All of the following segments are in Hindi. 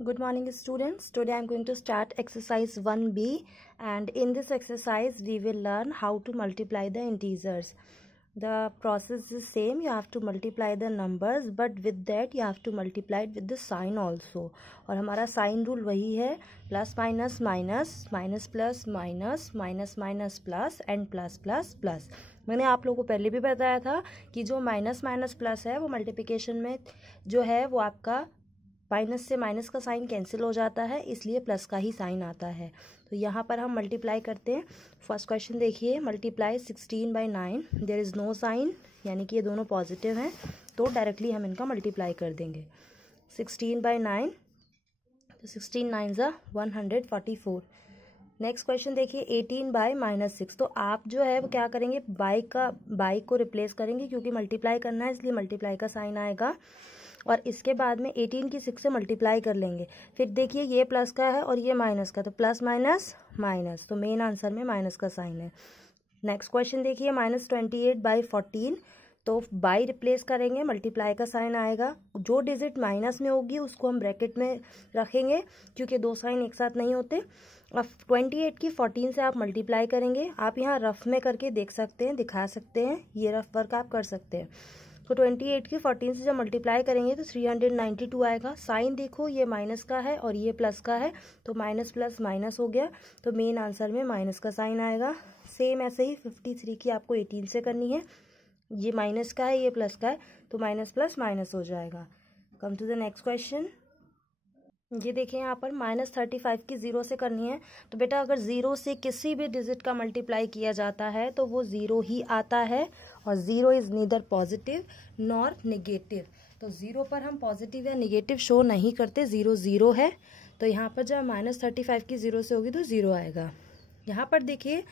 Good morning students. Today I am going to start exercise 1B, and in this exercise we will learn how to multiply the integers. The process is same. You have to multiply the numbers, but with that you have to multiply it with the sign also. और हमारा साइन रूल वही है, plus minus minus, minus plus minus, minus minus plus and plus plus plus. मैंने आप लोगों को पहले भी बताया था कि जो माइनस माइनस प्लस है वो मल्टीप्लिकेशन में जो है वो आपका माइनस से माइनस का साइन कैंसिल हो जाता है, इसलिए प्लस का ही साइन आता है। तो यहाँ पर हम मल्टीप्लाई करते हैं। फर्स्ट क्वेश्चन देखिए, multiply 16/9, there is no sign, यानी कि ये दोनों पॉजिटिव हैं, तो डायरेक्टली हम इनका मल्टीप्लाई कर देंगे। 16/9, तो 16 9 ज़ा 144। नेक्स्ट क्वेश्चन देखिए, 18/-6, तो आप जो है वो क्या करेंगे, बाई को रिप्लेस करेंगे, क्योंकि मल्टीप्लाई करना है इसलिए मल्टीप्लाई का साइन आएगा। और इसके बाद में 18 की 6 से मल्टीप्लाई कर लेंगे। फिर देखिए ये प्लस का है और ये माइनस का, तो प्लस माइनस माइनस, तो मेन आंसर में माइनस का साइन है। नेक्स्ट क्वेश्चन देखिए, -28/14, तो बाई रिप्लेस करेंगे, मल्टीप्लाई का साइन आएगा। जो डिजिट माइनस में होगी उसको हम ब्रैकेट में रखेंगे, क्योंकि दो साइन एक साथ नहीं होते। अब 28 की 14 से आप मल्टीप्लाई करेंगे। आप यहाँ रफ में करके देख सकते हैं, दिखा सकते हैं, ये रफ वर्क आप कर सकते हैं। तो 28 की 14 से जब मल्टीप्लाई करेंगे तो 392 आएगा। साइन देखो, ये माइनस का है और ये प्लस का है, तो माइनस प्लस माइनस हो गया, तो मेन आंसर में माइनस का साइन आएगा। सेम ऐसे ही 53 की आपको 18 से करनी है। ये माइनस का है, ये प्लस का है, तो माइनस प्लस माइनस हो जाएगा। Come to the next question. ये देखें यहाँ पर -35 की 0 से करनी है। तो बेटा अगर 0 से किसी भी डिजिट का मल्टीप्लाई किया जाता है तो वो 0 ही आता है, और 0 is neither positive nor negative. तो 0 पर हम पॉजिटिव या निगेटिव शो नहीं करते, 0 0 है। तो यहाँ पर जब -35 की 0 से होगी तो 0 आएगा। यहाँ पर देखिए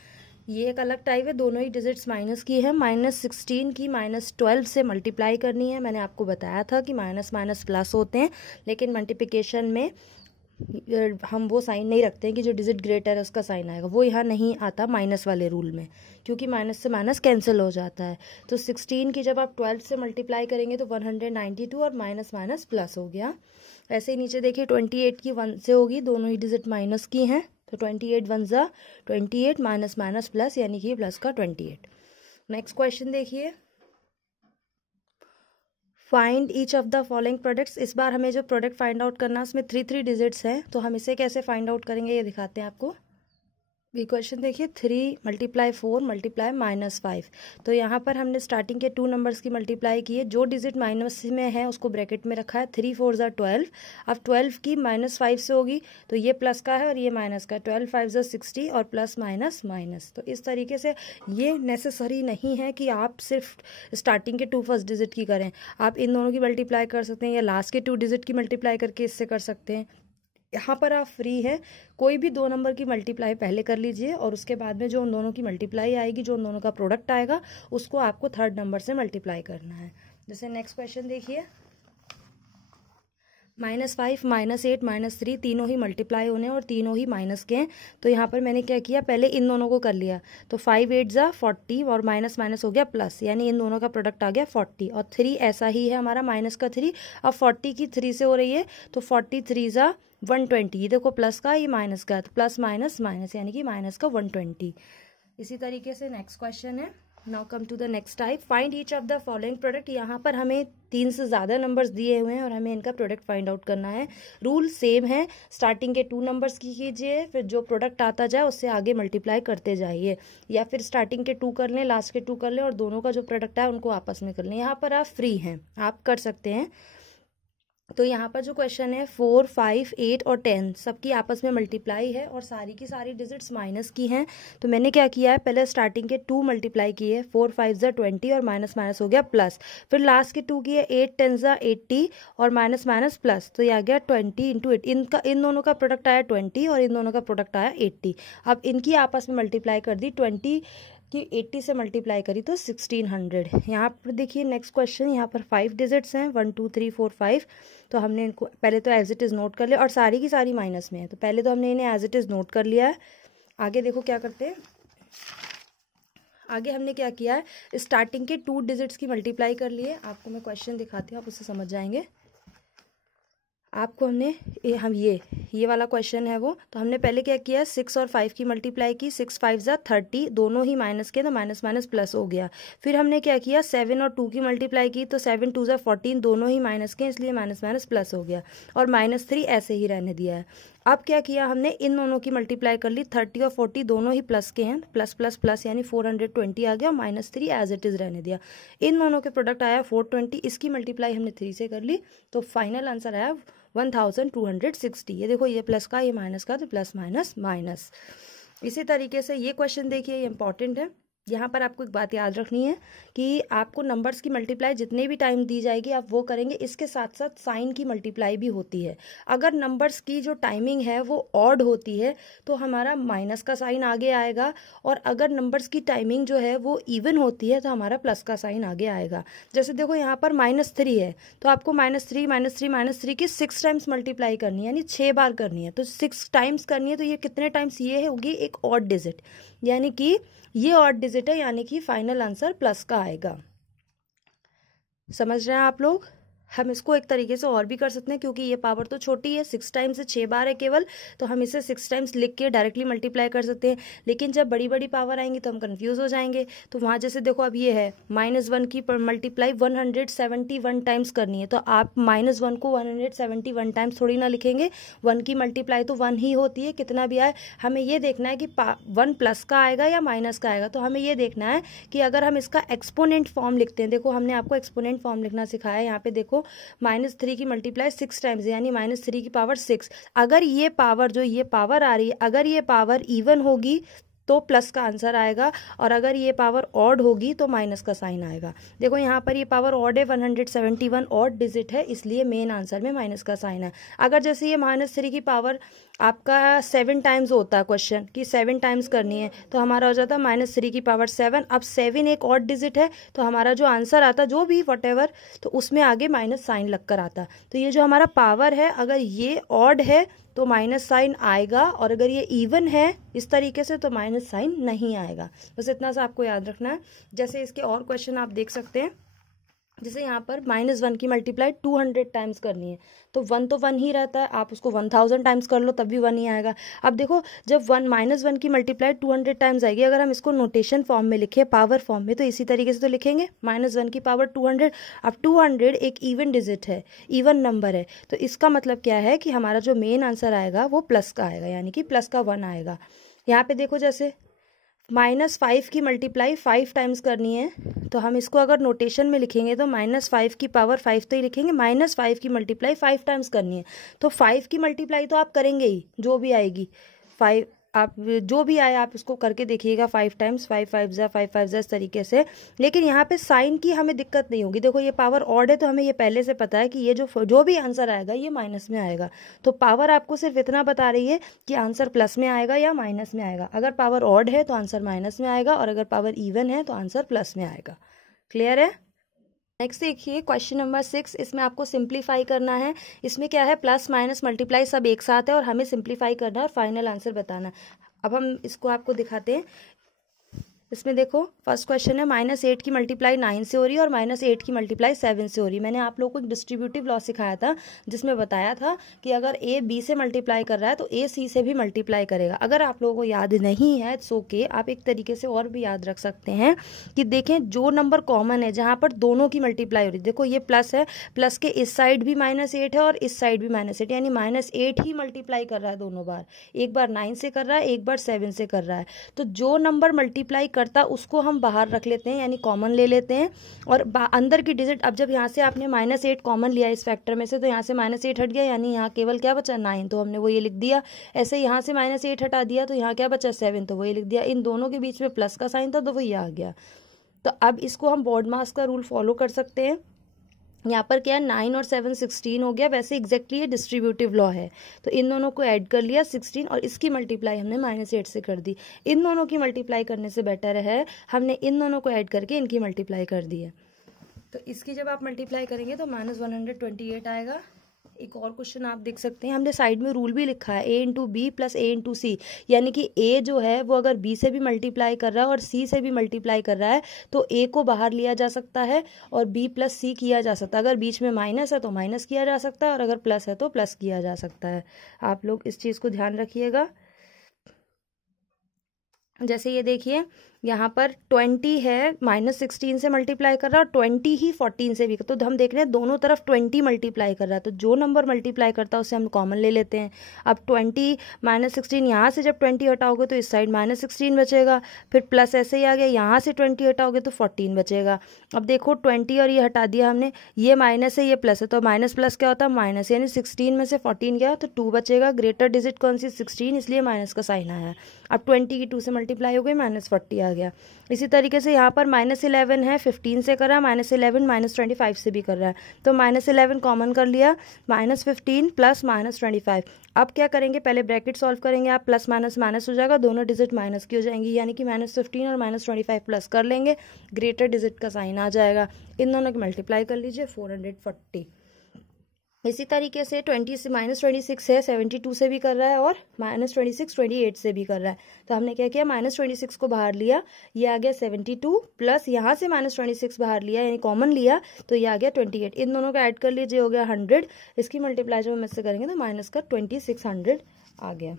ये एक अलग टाइप है, दोनों ही डिजिट्स माइनस की है। -16 की -12 से मल्टीप्लाई करनी है। मैंने आपको बताया था कि माइनस माइनस प्लस होते हैं, लेकिन मल्टीप्लिकेशन में हम वो साइन नहीं रखते हैं कि जो डिजिट ग्रेटर है उसका साइन आएगा, वो यहाँ नहीं आता माइनस वाले रूल में, क्योंकि माइनस से माइनस कैंसिल हो जाता है। तो 16 की जब आप 12 से मल्टीप्लाई करेंगे तो 192, और माइनस माइनस प्लस हो गया। ऐसे ही नीचे देखिए 28 की 1 से होगी, दोनों ही डिजिट माइनस की हैं, तो 28 1 ज़ा 28, माइनस माइनस प्लस, यानी कि प्लस का 28। नेक्स्ट क्वेश्चन देखिए, find each of the following products. इस बार हमें जो प्रोडक्ट फाइंड आउट करना है उसमें 3 डिजिट्स हैं, तो हम इसे कैसे फाइंड आउट करेंगे ये दिखाते हैं आपको। ये क्वेश्चन देखिए, 3 × 4 × -5। तो यहाँ पर हमने स्टार्टिंग के 2 नंबर्स की मल्टीप्लाई की है। जो डिजिट माइनस में है उसको ब्रैकेट में रखा है। 3 4 ज़ा 12। अब 12 की -5 से होगी तो ये प्लस का है और ये माइनस का है। 12 5 ज़ा 60, और प्लस माइनस माइनस। तो इस तरीके से ये नेसेसरी नहीं है कि आप सिर्फ स्टार्टिंग के 2 फर्स्ट डिजिट की करें, आप इन दोनों की मल्टीप्लाई कर सकते हैं, या लास्ट के 2 डिजिट की मल्टीप्लाई करके इससे कर सकते हैं। यहाँ पर आप फ्री है, कोई भी 2 नंबर की मल्टीप्लाई पहले कर लीजिए, और उसके बाद में जो उन दोनों की मल्टीप्लाई आएगी, जो उन दोनों का प्रोडक्ट आएगा, उसको आपको 3rd नंबर से मल्टीप्लाई करना है। जैसे नेक्स्ट क्वेश्चन देखिए, -5 -8 -3 तीनों ही मल्टीप्लाई होने और तीनों ही माइनस के हैं। तो यहाँ पर मैंने क्या किया, पहले इन दोनों को कर लिया। तो 5 8 ज़ा 40, और माइनस माइनस हो गया प्लस, यानी इन दोनों का प्रोडक्ट आ गया 40। और 3 ऐसा ही है हमारा, माइनस का 3। अब 40 की 3 से हो रही है, तो 43 ज़ा 120। ये देखो प्लस का, ये माइनस का, तो प्लस माइनस माइनस, यानी कि माइनस का 120। इसी तरीके से नेक्स्ट क्वेश्चन है। Now come to the next type, find each of the following product. यहाँ पर हमें 3 से ज़्यादा नंबर्स दिए हुए हैं और हमें इनका प्रोडक्ट फाइंड आउट करना है। रूल सेम है, स्टार्टिंग के 2 नंबर्स की कीजिए, फिर जो प्रोडक्ट आता जाए उससे आगे मल्टीप्लाई करते जाइए, या फिर स्टार्टिंग के 2 कर लें, लास्ट के 2 कर लें, और दोनों का जो प्रोडक्ट है उनको आपस में कर लें। यहाँ पर आप फ्री हैं, आप कर सकते हैं। तो यहाँ पर जो क्वेश्चन है 4 5 8 और 10 सबकी आपस में मल्टीप्लाई है, और सारी की सारी डिजिट्स माइनस की हैं। तो मैंने क्या किया है, पहले स्टार्टिंग के 2 मल्टीप्लाई किए, 4 5 ज़ा 20, और माइनस माइनस हो गया प्लस। फिर लास्ट के 2 किए, 8 10 ज़ा 80, और माइनस माइनस प्लस, तो ये आ गया 20 × 8। इन दोनों का प्रोडक्ट आया 20, और इन दोनों का प्रोडक्ट आया 80। अब इनकी आपस में मल्टीप्लाई कर दी, 20 कि 80 से मल्टीप्लाई करी तो 1600। यहाँ पर देखिए नेक्स्ट क्वेश्चन, यहाँ पर 5 डिजिट्स हैं, 1 2 3 4 5। तो हमने इनको पहले तो एज इट इज़ नोट कर लिया, और सारी की सारी माइनस में है, तो पहले तो हमने इन्हें एज इट इज़ नोट कर लिया है। आगे देखो क्या करते हैं, आगे हमने क्या किया है, स्टार्टिंग के 2 डिजिट्स की मल्टीप्लाई कर लिए। आपको मैं क्वेश्चन दिखाती हूँ, आप उससे समझ जाएंगे। आपको हमने ये वाला क्वेश्चन है वो, तो हमने पहले क्या किया, 6 और 5 की मल्टीप्लाई की, 6 5 ज़ा 30, दोनों ही माइनस के, तो माइनस माइनस प्लस हो गया। फिर हमने क्या किया, 7 और 2 की मल्टीप्लाई की, तो 7 2 ज़ा 14, दोनों ही माइनस के, इसलिए माइनस माइनस प्लस हो गया, और -3 ऐसे ही रहने दिया है। अब क्या किया हमने, इन दोनों की मल्टीप्लाई कर ली, 30 और 40 दोनों ही प्लस के हैं, प्लस प्लस प्लस यानी 420 आ गया, और -3 एज इट इज़ रहने दिया। इन दोनों के प्रोडक्ट आया 420, इसकी मल्टीप्लाई हमने 3 से कर ली, तो फाइनल आंसर आया 1260। ये देखो, ये प्लस का, ये माइनस का, तो प्लस माइनस माइनस। इसी तरीके से ये क्वेश्चन देखिए, ये इंपॉर्टेंट है। यहाँ पर आपको एक बात याद रखनी है कि आपको नंबर्स की मल्टीप्लाई जितने भी टाइम दी जाएगी आप वो करेंगे, इसके साथ साथ साइन की मल्टीप्लाई भी होती है। अगर नंबर्स की जो टाइमिंग है वो ऑड होती है तो हमारा माइनस का साइन आगे आएगा, और अगर नंबर्स की टाइमिंग जो है वो इवन होती है तो हमारा प्लस का साइन आगे आएगा। जैसे देखो यहाँ पर -3 है, तो आपको -3 -3 -3 की 6 टाइम्स मल्टीप्लाई करनी है, यानी 6 बार करनी है, तो 6 टाइम्स करनी है, तो ये कितने टाइम्स, ये होगी एक ऑड डिजिट, यानी कि ये ऑड डिजिट है, यानी कि फाइनल आंसर प्लस का आएगा। समझ रहे हैं आप लोग? हम इसको एक तरीके से और भी कर सकते हैं, क्योंकि ये पावर तो छोटी है, 6 टाइम्स से 6 बार है केवल, तो हम इसे 6 टाइम्स लिख के डायरेक्टली मल्टीप्लाई कर सकते हैं। लेकिन जब बड़ी बड़ी पावर आएंगी तो हम कंफ्यूज हो जाएंगे। तो वहाँ जैसे देखो, अब ये है -1 की मल्टीप्लाई 171 टाइम्स करनी है, तो आप -1 को 171 टाइम्स थोड़ी ना लिखेंगे, 1 की मल्टीप्लाई तो 1 ही होती है, कितना भी आए। हमें ये देखना है कि 1 प्लस का आएगा या माइनस का आएगा, तो हमें ये देखना है कि अगर हम इसका एक्सपोनेंट फॉर्म लिखते हैं, देखो हमने आपको एक्सपोनेंट फॉर्म लिखना सिखाया है। यहाँ पे देखो, -3 की मल्टीप्लाई 6 टाइम्स, यानी -3 की पावर 6। अगर ये पावर, जो ये पावर आ रही है, अगर ये पावर इवन होगी तो प्लस का आंसर आएगा, और अगर ये पावर ऑड होगी तो माइनस का साइन आएगा। देखो यहाँ पर ये पावर ऑड है, 171 ऑड डिजिट है, इसलिए मेन आंसर में माइनस का साइन है। अगर जैसे ये -3 की पावर आपका 7 टाइम्स होता है क्वेश्चन कि 7 टाइम्स करनी है, तो हमारा हो जाता है -3 की पावर 7। अब 7 एक ऑड डिजिट है, तो हमारा जो आंसर आता, जो भी वटेवर, तो उसमें आगे माइनस साइन लगकर आता। तो ये जो हमारा पावर है, अगर ये ऑड है तो माइनस साइन आएगा, और अगर ये इवन है इस तरीके से तो माइनस साइन नहीं आएगा। बस इतना सा आपको याद रखना है। जैसे इसके और क्वेश्चन आप देख सकते हैं, जैसे यहाँ पर -1 की मल्टीप्लाई 200 टाइम्स करनी है, तो 1 तो 1 ही रहता है, आप उसको 1000 टाइम्स कर लो तब भी 1 ही आएगा। अब देखो, जब -1 की मल्टीप्लाई 200 टाइम्स आएगी, अगर हम इसको नोटेशन फॉर्म में लिखें, पावर फॉर्म में, तो इसी तरीके से तो लिखेंगे, -1 की पावर 200। अब 200 एक इवन डिजिट है, इवन नंबर है, तो इसका मतलब क्या है कि हमारा जो मेन आंसर आएगा वो प्लस का आएगा, यानी कि प्लस का 1 आएगा। यहाँ पे देखो, जैसे -5 की मल्टीप्लाई 5 टाइम्स करनी है, तो हम इसको अगर नोटेशन में लिखेंगे तो -5 की पावर 5 तो ही लिखेंगे, -5 की मल्टीप्लाई 5 टाइम्स करनी है, तो 5 की मल्टीप्लाई तो आप करेंगे ही, जो भी आएगी 5, आप जो भी आए आप इसको करके देखिएगा 5 टाइम्स, 5 5 ज़ा 5 5 ज़ा इस तरीके से। लेकिन यहाँ पे साइन की हमें दिक्कत नहीं होगी। देखो ये पावर ऑड है, तो हमें ये पहले से पता है कि ये जो भी आंसर आएगा ये माइनस में आएगा, तो पावर आपको सिर्फ इतना बता रही है कि आंसर प्लस में आएगा या माइनस में आएगा। अगर पावर ऑड है तो आंसर माइनस में आएगा, और अगर पावर इवन है तो आंसर प्लस में आएगा। क्लियर है? नेक्स्ट देखिए क्वेश्चन नंबर 6, इसमें आपको सिंप्लीफाई करना है। इसमें क्या है, प्लस माइनस मल्टीप्लाई सब एक साथ है, और हमें सिंप्लीफाई करना है और फाइनल आंसर बताना है। अब हम इसको आपको दिखाते हैं। इसमें देखो, फर्स्ट क्वेश्चन है, -8 की मल्टीप्लाई 9 से हो रही है और -8 की मल्टीप्लाई 7 से हो रही है। मैंने आप लोगों को एक डिस्ट्रीब्यूटिव लॉ सिखाया था, जिसमें बताया था कि अगर ए बी से मल्टीप्लाई कर रहा है तो ए सी से भी मल्टीप्लाई करेगा। अगर आप लोगों को याद नहीं है सो के आप एक तरीके से और भी याद रख सकते हैं कि देखें, जो नंबर कॉमन है जहाँ पर दोनों की मल्टीप्लाई हो रही है, देखो ये प्लस है, प्लस के इस साइड भी -8 है और इस साइड भी -8, यानी -8 ही मल्टीप्लाई कर रहा है दोनों बार, एक बार 9 से कर रहा है, एक बार 7 से कर रहा है। तो जो नंबर मल्टीप्लाई करता उसको हम बाहर रख लेते हैं, यानी कॉमन ले लेते हैं, और अंदर की डिजिट, अब जब यहाँ से आपने -8 कॉमन लिया इस फैक्टर में से, तो यहाँ से -8 हट गया, यानी यहाँ केवल क्या बचा, 9, तो हमने वो ये लिख दिया। ऐसे यहाँ से -8 हटा दिया तो यहाँ क्या बचा, 7, तो वही लिख दिया। इन दोनों के बीच में प्लस का साइन था तो वही आ गया। तो अब इसको हम बोर्ड मास का रूल फॉलो कर सकते हैं। यहाँ पर क्या है, 9 और 7 16 हो गया। वैसे एग्जैक्टली ये डिस्ट्रीब्यूटिव लॉ है, तो इन दोनों को ऐड कर लिया 16, और इसकी मल्टीप्लाई हमने -8 से कर दी। इन दोनों की मल्टीप्लाई करने से बेटर है हमने इन दोनों को ऐड करके इनकी मल्टीप्लाई कर दी है। तो इसकी जब आप मल्टीप्लाई करेंगे तो -128 आएगा, एक और क्वेश्चन आप देख सकते हैं, हमने साइड में रूल भी लिखा है, a/b प्लस a/c, यानी कि a जो है वो अगर b से भी मल्टीप्लाई कर रहा है और c से भी मल्टीप्लाई कर रहा है तो a को बाहर लिया जा सकता है और b प्लस c किया जा सकता है। अगर बीच में माइनस है तो माइनस किया जा सकता है और अगर प्लस है तो प्लस किया जा सकता है। आप लोग इस चीज़ को ध्यान रखिएगा। जैसे ये देखिए यहाँ पर 20 है, -16 से मल्टीप्लाई कर रहा है और 20 ही 14 से भी, तो हम देख रहे हैं दोनों तरफ 20 मल्टीप्लाई कर रहा है, तो जो नंबर मल्टीप्लाई करता है उससे हम कॉमन ले लेते हैं। अब 20 -16, यहाँ से जब 20 हटाओगे तो इस साइड -16 बचेगा, फिर प्लस ऐसे ही आ गया, यहाँ से 20 हटाओगे तो 14 बचेगा। अब देखो 20 और ये हटा दिया हमने, ये माइनस है ये प्लस है, तो माइनस प्लस क्या होता है माइनस, यानी 16 में से 14 गया तो 2 बचेगा। ग्रेटर डिजिट कौन सी 16, इसलिए माइनस का साइन आया। अब 20 की 2 से मल्टीप्लाई हो गई, -40 आ गया। इसी तरीके से यहाँ पर -11 है, 15 से कर रहा है, -11 -25 से भी कर रहा है, तो -11 कॉमन कर लिया, -15 प्लस -25। अब क्या करेंगे, पहले ब्रैकेट सॉल्व करेंगे आप, प्लस माइनस माइनस हो जाएगा, दोनों डिजिट माइनस की हो जाएंगी, यानी कि -15 और -25 प्लस कर लेंगे, ग्रेटर डिजिट का साइन आ जाएगा। इन दोनों की मल्टीप्लाई कर लीजिए, 440। इसी तरीके से 20 से -26 है, 72 से भी कर रहा है और -26 28 से भी कर रहा है, तो हमने क्या किया, -26 को बाहर लिया, ये आ गया 72 प्लस यहाँ से -26 बाहर लिया यानी कॉमन लिया, तो ये आ गया 28। इन दोनों को ऐड कर लीजिए, हो गया 100। इसकी मल्टीप्लाई जब हम इससे करेंगे तो माइनस का 2600 आ गया।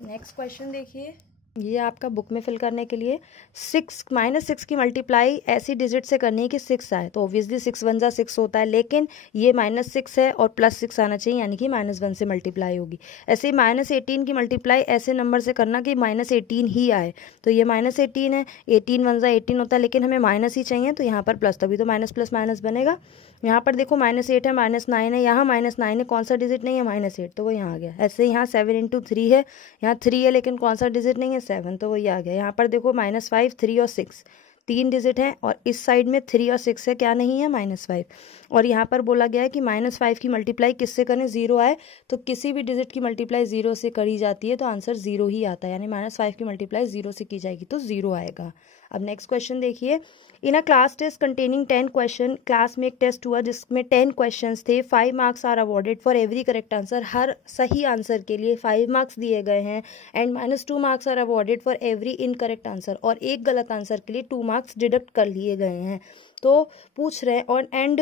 नेक्स्ट क्वेश्चन देखिए, ये आपका बुक में फिल करने के लिए, -6 की मल्टीप्लाई ऐसी डिजिट से करनी है कि 6 आए, तो ऑब्वियसली 6 1 जा 6 होता है, लेकिन ये -6 है और +6 आना चाहिए, यानी कि -1 से मल्टीप्लाई होगी। ऐसे ही -18 की मल्टीप्लाई ऐसे नंबर से करना कि -18 ही आए, तो ये -18 है, 18 1 जा 18 होता है, लेकिन हमें माइनस ही चाहिए, तो यहाँ पर प्लस, तभी तो माइनस प्लस माइनस बनेगा। यहाँ पर देखो -8 है, -9 है, यहाँ -9 है, कौन सा डिजिट नहीं है -8, तो वो यहाँ आ गया। ऐसे यहाँ 7 × 3 है, यहाँ 3 है लेकिन कौन सा डिजिट नहीं है 7, तो वही आ गया। यहाँ पर देखो -5 3 और 6 3 डिजिट हैं और इस साइड में 3 और 6 है, क्या नहीं है -5। और यहाँ पर बोला गया है कि -5 की मल्टीप्लाई किससे करें, 0 आए, तो किसी भी डिजिट की मल्टीप्लाई 0 से करी जाती है तो आंसर 0 ही आता है, यानी -5 की मल्टीप्लाई 0 से की जाएगी तो 0 आएगा। अब नेक्स्ट क्वेश्चन देखिए, in a class test containing 10 question, class में एक टेस्ट हुआ जिसमें 10 क्वेश्चन थे, 5 marks are awarded for every correct answer, हर सही आंसर के लिए 5 मार्क्स दिए गए हैं, and -2 marks are awarded for every incorrect answer, और एक गलत आंसर के लिए 2 मार्क्स डिडक्ट कर लिए गए हैं। तो पूछ रहे हैं और and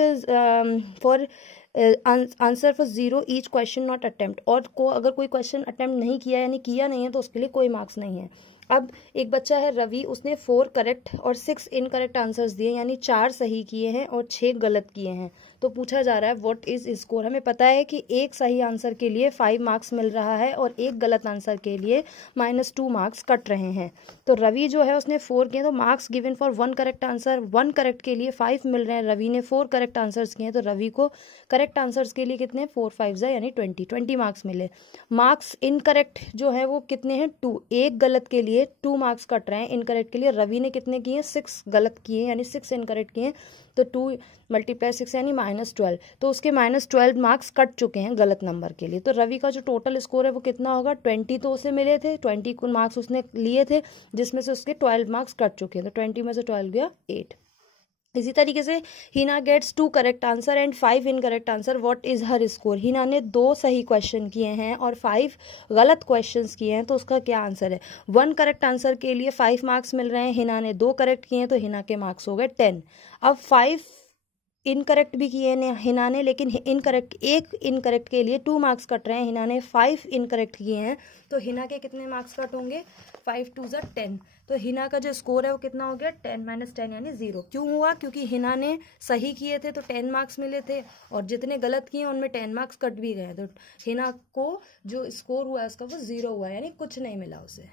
for answer for 0 each question not attempt, और को अगर कोई क्वेश्चन अटेम्प्ट नहीं किया यानी किया नहीं है तो उसके लिए कोई मार्क्स नहीं है। अब एक बच्चा है रवि, उसने 4 करेक्ट और 6 इनकरेक्ट आंसर्स दिए, यानी 4 सही किए हैं और 6 गलत किए हैं, तो पूछा जा रहा है व्हाट इज स्कोर। हमें पता है कि एक सही आंसर के लिए 5 मार्क्स मिल रहा है और एक गलत आंसर के लिए -2 मार्क्स कट रहे हैं। तो रवि जो है उसने 4 किए, तो marks given for 1 correct answer, 1 correct के लिए 5 मिल रहे हैं, रवि ने 4 करेक्ट आंसर्स किए हैं, तो रवि को करेक्ट आंसर्स के लिए कितने 4 5 यानी 20 मार्क्स मिले। मार्क्स इनकरेक्ट जो है वो कितने हैं 2, एक गलत के लिए 2 मार्क्स कट रहे हैं, इनकरेक्ट के लिए रवि ने कितने किए 6 गलत किए यानी 6 इनकरेक्ट किए, तो 2 × 6 यानी -12, तो उसके -12 मार्क्स कट चुके हैं गलत नंबर के लिए। तो रवि का जो टोटल स्कोर है वो कितना होगा, 20 तो उसे मिले थे, 20 कुल मार्क्स उसने लिए थे जिसमें से उसके 12 मार्क्स कट चुके हैं, तो 20 में से 12 गया 8। इसी तरीके से Heena gets 2 correct answer and 5 incorrect answer, what is her score. Heena ने 2 सही क्वेश्चन किए हैं और 5 गलत क्वेश्चंस किए हैं, तो उसका क्या आंसर है। 1 करेक्ट आंसर के लिए 5 मार्क्स मिल रहे हैं, हिना ने 2 करेक्ट किए हैं तो हिना के मार्क्स हो गए 10। अब 5 इनकरेक्ट भी किए हैं हिना ने, लेकिन एक इनकरेक्ट के लिए 2 मार्क्स कट रहे हैं, हिना ने 5 इनकरेक्ट किए हैं, तो हिना के कितने मार्क्स कट होंगे 5 2 = 10, तो हिना का जो स्कोर है वो कितना हो गया 10 - 10 यानी 0। क्यों हुआ, क्योंकि हिना ने सही किए थे तो 10 मार्क्स मिले थे और जितने गलत किए उनमें 10 मार्क्स कट भी गए, तो हिना को जो स्कोर हुआ है उसका वो 0 हुआ यानी कुछ नहीं मिला उसे।